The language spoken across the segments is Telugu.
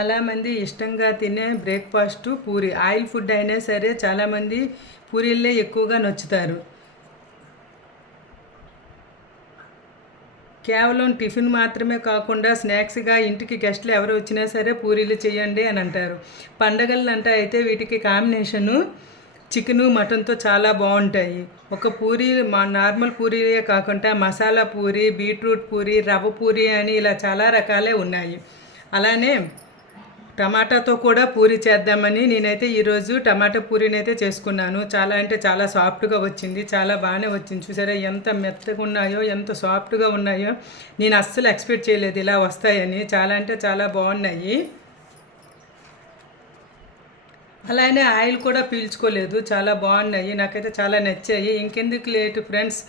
చాలామంది ఇష్టంగా తినే బ్రేక్ఫాస్ట్ పూరి. ఆయిల్ ఫుడ్ అయినా సరే చాలామంది పూరీలే ఎక్కువగా నచ్చుతారు. కేవలం టిఫిన్ మాత్రమే కాకుండా స్నాక్స్గా ఇంటికి గెస్ట్లు ఎవరు వచ్చినా సరే పూరీలు చేయండి అని అంటారు. పండగలంటే అయితే వీటికి కాంబినేషను చికెను మటన్తో చాలా బాగుంటాయి. ఒక పూరి మా నార్మల్ పూరీయే కాకుండా మసాలా పూరి బీట్రూట్ పూరి రవ్వ పూరి అని ఇలా చాలా రకాలే ఉన్నాయి. అలానే టమాటాతో కూడా పూరి చేద్దామని నేనైతే ఈరోజు టమాటా పూరిని అయితే చేసుకున్నాను. చాలా అంటే చాలా సాఫ్ట్గా వచ్చింది. చాలా బాగానే వచ్చింది. చూసారా ఎంత మెత్తగా ఉన్నాయో ఎంత సాఫ్ట్గా ఉన్నాయో. నేను అస్సలు ఎక్స్పెక్ట్ చేయలేదు ఇలా వస్తాయని. చాలా అంటే చాలా బాగున్నాయి. అలానే ఆయిల్ కూడా పీల్చుకోలేదు. చాలా బాగున్నాయి. నాకైతే చాలా నచ్చాయి. ఇంకెందుకు లేటు ఫ్రెండ్స్?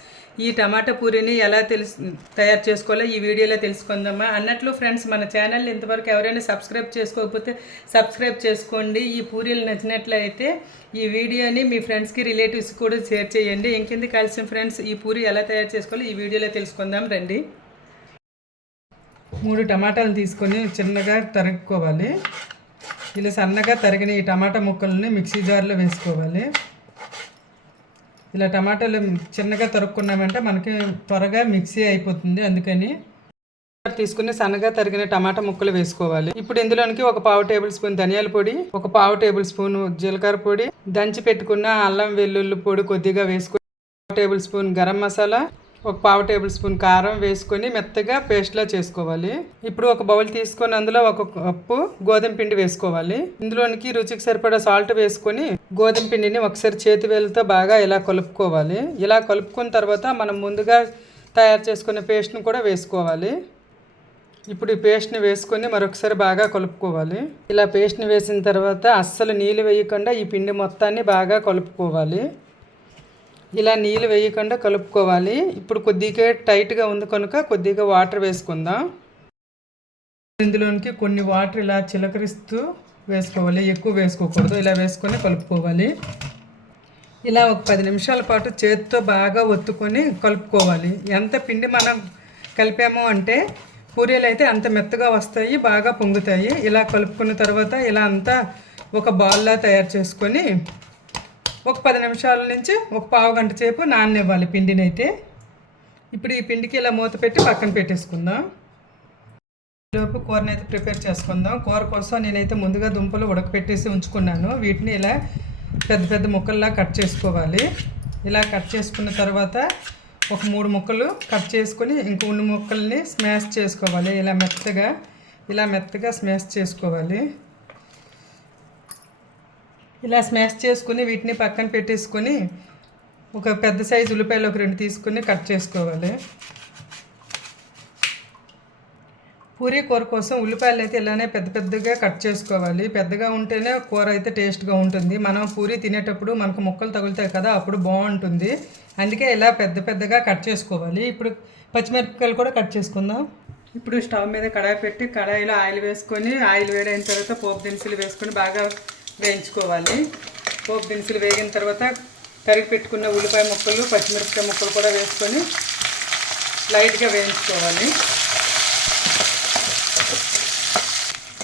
ఈ టమాటా పూరిని ఎలా తెలుసు తయారు చేసుకోవాలో ఈ వీడియోలో తెలుసుకుందామా? అన్నట్లు ఫ్రెండ్స్ మన ఛానల్ ఇంతవరకు ఎవరైనా సబ్స్క్రైబ్ చేసుకోకపోతే సబ్స్క్రైబ్ చేసుకోండి. ఈ పూరీలు నచ్చినట్లయితే ఈ వీడియోని మీ ఫ్రెండ్స్కి రిలేటివ్స్ కూడా షేర్ చేయండి. ఇంకెందుకు కలిసిన ఫ్రెండ్స్? ఈ పూరి ఎలా తయారు చేసుకోవాలో ఈ వీడియోలో తెలుసుకుందాం. రండి. మూడు టమాటాలు తీసుకొని చిన్నగా తరుక్కోవాలి. ఇలా సన్నగా తరిగిన ఈ టమాటా ముక్కల్ని మిక్సీ జార్లో వేసుకోవాలి. ఇలా టమాటాలు చిన్నగా తరుక్కున్నామంటే మనకి త్వరగా మిక్సీ అయిపోతుంది. అందుకని తీసుకుని సన్నగా తరిగిన టమాటా ముక్కలు వేసుకోవాలి. ఇప్పుడు ఇందులోనికి ఒక పావు టేబుల్ స్పూన్ ధనియాల పొడి ఒక పావు టేబుల్ స్పూన్ జీలకర్ర పొడి దంచి పెట్టుకున్న అల్లం వెల్లుల్లి పొడి కొద్దిగా వేసుకొని టేబుల్ స్పూన్ గరం మసాలా ఒక పావు టేబుల్ స్పూన్ కారం వేసుకొని మెత్తగా పేస్ట్లా చేసుకోవాలి. ఇప్పుడు ఒక బౌల్ తీసుకొని అందులో ఒక కప్పు గోధుమ పిండి వేసుకోవాలి. ఇందులోనికి రుచికి సరిపడా సాల్ట్ వేసుకొని గోధుమ పిండిని ఒకసారి చేతి వేలతో బాగా ఇలా కలుపుకోవాలి. ఇలా కలుపుకున్న తర్వాత మనం ముందుగా తయారు చేసుకున్న పేస్ట్ని కూడా వేసుకోవాలి. ఇప్పుడు ఈ పేస్ట్ని వేసుకొని మరొకసారి బాగా కలుపుకోవాలి. ఇలా పేస్ట్ని వేసిన తర్వాత అస్సలు నీళ్ళు వేయకుండా ఈ పిండి మొత్తాన్ని బాగా కలుపుకోవాలి. ఇలా నీళ్ళు వేయకుండా కలుపుకోవాలి. ఇప్పుడు కొద్దిగా టైట్గా ఉంది కనుక కొద్దిగా వాటర్ వేసుకుందాం. ఇందులోనికి కొన్ని వాటర్ ఇలా చిలకరిస్తూ వేసుకోవాలి. ఎక్కువ వేసుకోకూడదు. ఇలా వేసుకొని కలుపుకోవాలి. ఇలా ఒక పది నిమిషాల పాటు చేతితో బాగా ఒత్తుకొని కలుపుకోవాలి. ఎంత పిండి మనం కలిపాము అంటే పూరీలు అయితే అంత మెత్తగా వస్తాయి బాగా పొంగుతాయి. ఇలా కలుపుకున్న తర్వాత ఇలా అంతా ఒక బాల్లా తయారు చేసుకొని ఒక పది నిమిషాల నుంచి ఒక పావు గంట సేపు నాననివ్వాలి పిండిని అయితే ఇప్పుడు ఈ పిండికి ఇలా మూత పెట్టి పక్కన పెట్టేసుకుందాం. లోపు కూరని అయితే ప్రిపేర్ చేసుకుందాం. కూర కోసం నేనైతే ముందుగా దుంపలు ఉడకపెట్టేసి ఉంచుకున్నాను. వీటిని ఇలా పెద్ద పెద్ద ముక్కల్లా కట్ చేసుకోవాలి. ఇలా కట్ చేసుకున్న తర్వాత ఒక మూడు ముక్కలు కట్ చేసుకొని ఇంక ఉన్న ముక్కల్ని స్మాష్ చేసుకోవాలి. ఇలా మెత్తగా ఇలా మెత్తగా స్మాష్ చేసుకోవాలి. ఇలా స్మాష్ చేసుకుని వీటిని పక్కన పెట్టేసుకొని ఒక పెద్ద సైజు ఉల్లిపాయలు ఒక రెండు తీసుకుని కట్ చేసుకోవాలి. పూరీ కూర కోసం ఉల్లిపాయలు అయితే ఇలానే పెద్ద పెద్దగా కట్ చేసుకోవాలి. పెద్దగా ఉంటేనే కూర అయితే టేస్ట్గా ఉంటుంది. మనం పూరీ తినేటప్పుడు మనకు ముక్కలు తగులుతాయి కదా అప్పుడు బాగుంటుంది. అందుకే ఇలా పెద్ద పెద్దగా కట్ చేసుకోవాలి. ఇప్పుడు పచ్చిమిరపకాయలు కూడా కట్ చేసుకుందాం. ఇప్పుడు స్టవ్ మీద కడాయి పెట్టి కడాయిలో ఆయిల్ వేసుకొని ఆయిల్ వేడైన తర్వాత పోపు దినుసులు వేసుకొని బాగా వేయించుకోవాలి. పోపు దినుసులు వేగిన తర్వాత తరిగి పెట్టుకున్న ఉల్లిపాయ ముక్కలు పచ్చిమిరపకాయ ముక్కలు కూడా వేసుకొని లైట్గా వేయించుకోవాలి.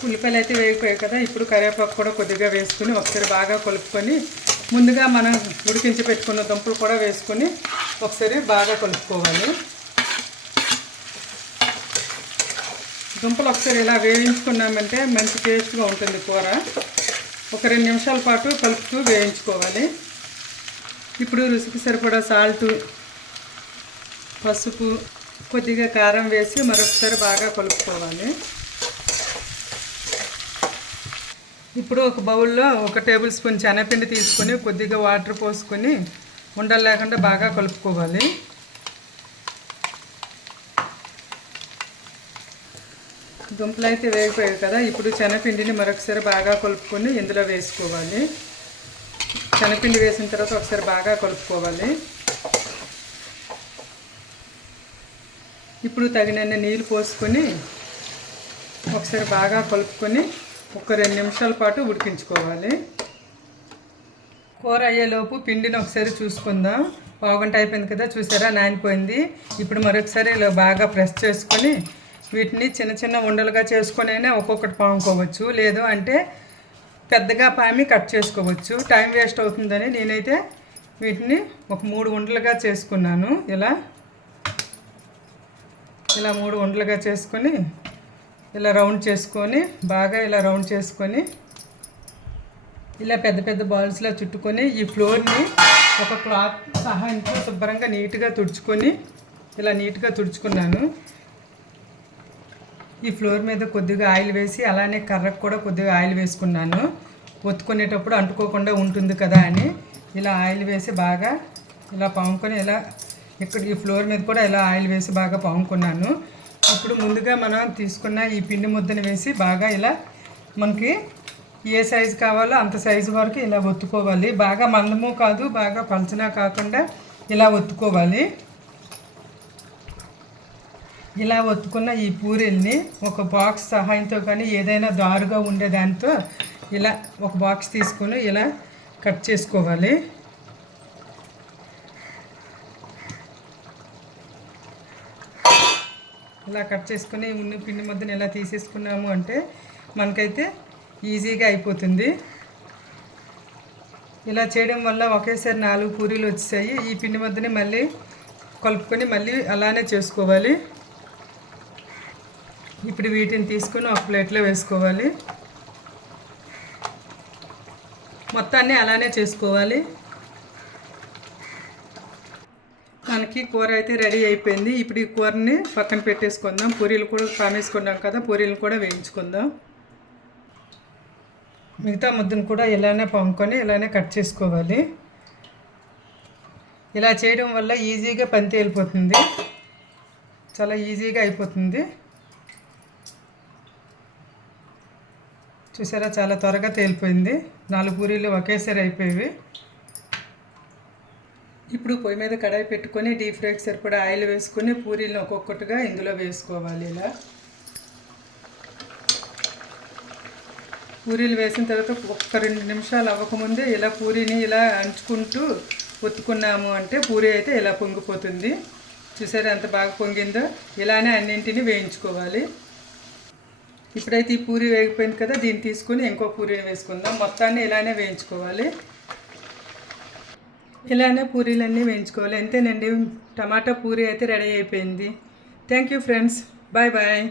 ఉల్లిపాయలు అయితే వేగిపోయాయి కదా ఇప్పుడు కరివేపాకు కూడా కొద్దిగా వేసుకొని ఒకసారి బాగా కలుపుకొని ముందుగా మనం ఉడికించి పెట్టుకున్న దుంపలు కూడా వేసుకొని ఒకసారి బాగా కలుపుకోవాలి. దుంపలు ఒకసారి ఇలా వేయించుకున్నామంటే మంచి టేస్ట్గా ఉంటుంది కూర. ఒక రెండు నిమిషాల పాటు కలుపుతూ వేయించుకోవాలి. ఇప్పుడు రుచికి సరిపడా సాల్టు పసుపు కొద్దిగా కారం వేసి మరొకసారి బాగా కలుపుకోవాలి. ఇప్పుడు ఒక బౌల్లో ఒక టేబుల్ స్పూన్ శనగపిండి తీసుకొని కొద్దిగా వాటర్ పోసుకొని ఉండలు లేకుండా బాగా కలుపుకోవాలి. దుంపలు అయితే వేగిపోయాయి కదా ఇప్పుడు శనగపిండిని మరొకసారి బాగా కలుపుకొని ఇందులో వేసుకోవాలి. శనగపిండి వేసిన తర్వాత ఒకసారి బాగా కలుపుకోవాలి. ఇప్పుడు తగినన్ని నీళ్ళు పోసుకొని ఒకసారి బాగా కలుపుకొని ఒక రెండు నిమిషాల పాటు ఉడికించుకోవాలి. కూర అయ్యేలోపు పిండిని ఒకసారి చూసుకుందాం. పావుగంట అయిపోయింది కదా చూసారా? నానిపోయింది. ఇప్పుడు మరొకసారి ఇలా బాగా ప్రెస్ చేసుకొని వీటిని చిన్న చిన్న ఉండలుగా చేసుకొని ఒక్కొక్కటి పాముకోవచ్చు. లేదు అంటే పెద్దగా పామి కట్ చేసుకోవచ్చు. టైం వేస్ట్ అవుతుందని నేనైతే వీటిని ఒక మూడు ఉండలుగా చేసుకున్నాను. ఇలా ఇలా మూడు ఉండలుగా చేసుకొని ఇలా రౌండ్ చేసుకొని బాగా ఇలా రౌండ్ చేసుకొని ఇలా పెద్ద పెద్ద బాల్స్లా చుట్టుకొని ఈ ఫ్లోర్ని ఒక క్లాత్ సహాయంతో శుభ్రంగా నీట్గా తుడుచుకొని ఇలా నీట్గా తుడుచుకున్నాను. ఈ ఫ్లోర్ మీద కొద్దిగా ఆయిల్ వేసి అలానే కర్రకు కూడా కొద్దిగా ఆయిల్ వేసుకున్నాను. ఒత్తుకునేటప్పుడు అంటుకోకుండా ఉంటుంది కదా అని. ఇలా ఆయిల్ వేసి బాగా ఇలా పాముకొని ఇలా ఇక్కడ ఈ ఫ్లోర్ మీద కూడా ఇలా ఆయిల్ వేసి బాగా పాముకున్నాను. ఇప్పుడు ముందుగా మనం తీసుకున్న ఈ పిండి ముద్దను వేసి బాగా ఇలా మనకి ఏ సైజు కావాలో అంత సైజు వరకు ఇలా ఒత్తుకోవాలి. బాగా మందము కాదు బాగా పలచనా కాకుండా ఇలా ఒత్తుకోవాలి. ఇలా ఒత్తుకున్న ఈ పూరీల్ని ఒక బాక్స్ సహాయంతో కానీ ఏదైనా దారుగా ఉండే దాంతో ఇలా ఒక బాక్స్ తీసుకొని ఇలా కట్ చేసుకోవాలి. ఇలా కట్ చేసుకుని ఉన్న పిండి మధ్యన ఎలా తీసేసుకున్నాము అంటే మనకైతే ఈజీగా అయిపోతుంది. ఇలా చేయడం వల్ల ఒకేసారి నాలుగు పూరీలు వచ్చాయి. ఈ పిండి మధ్యనే మళ్ళీ కలుపుకొని మళ్ళీ అలానే చేసుకోవాలి. ఇప్పుడు వీటిని తీసుకొని ఒక ప్లేట్లో వేసుకోవాలి. మొత్తాన్ని అలానే చేసుకోవాలి. మనకి కూర అయితే రెడీ అయిపోయింది. ఇప్పుడు ఈ కూరని పక్కన పెట్టేసుకుందాం. పూరీలు కూడా కామేసుకున్నాం కదా పూరీలు కూడా వేయించుకుందాం. మిగతా ముద్దను కూడా ఇలానే పంకొని ఇలానే కట్ చేసుకోవాలి. ఇలా చేయడం వల్ల ఈజీగా పని తేలిపోతుంది చాలా ఈజీగా అయిపోతుంది. చూసారా? చాలా త్వరగా తేలిపోయింది. నాలుగు పూరీలు ఒకేసారి అయిపోయేవి. ఇప్పుడు పొయ్యి మీద కడాయి పెట్టుకొని డీప్ ఫ్రైకి సరిపడా ఆయిల్ వేసుకొని పూరీలను ఒక్కొక్కటిగా ఇందులో వేసుకోవాలి ఇలా. పూరీలు వేసిన తర్వాత ఒక్క రెండు నిమిషాలు అవ్వకముందే ఇలా పూరీని ఇలా అంచుకుంటూ ఒత్తుకున్నాము అంటే పూరి అయితే ఇలా పొంగిపోతుంది. చూసారా? ఎంత బాగా పొంగిందో. ఇలానే అన్నింటినీ వేయించుకోవాలి. ఇప్పుడైతే ఈ పూరి వేగిపోయింది కదా దీన్ని తీసుకుని ఇంకో పూరి వేసుకుందాం. మొత్తాన్ని ఇలానే వేయించుకోవాలి. ఇలానే పూరీలన్నీ వేయించుకోవాలి. అంతేనండి టమాటా పూరి అయితే రెడీ అయిపోయింది. Thank you friends bye bye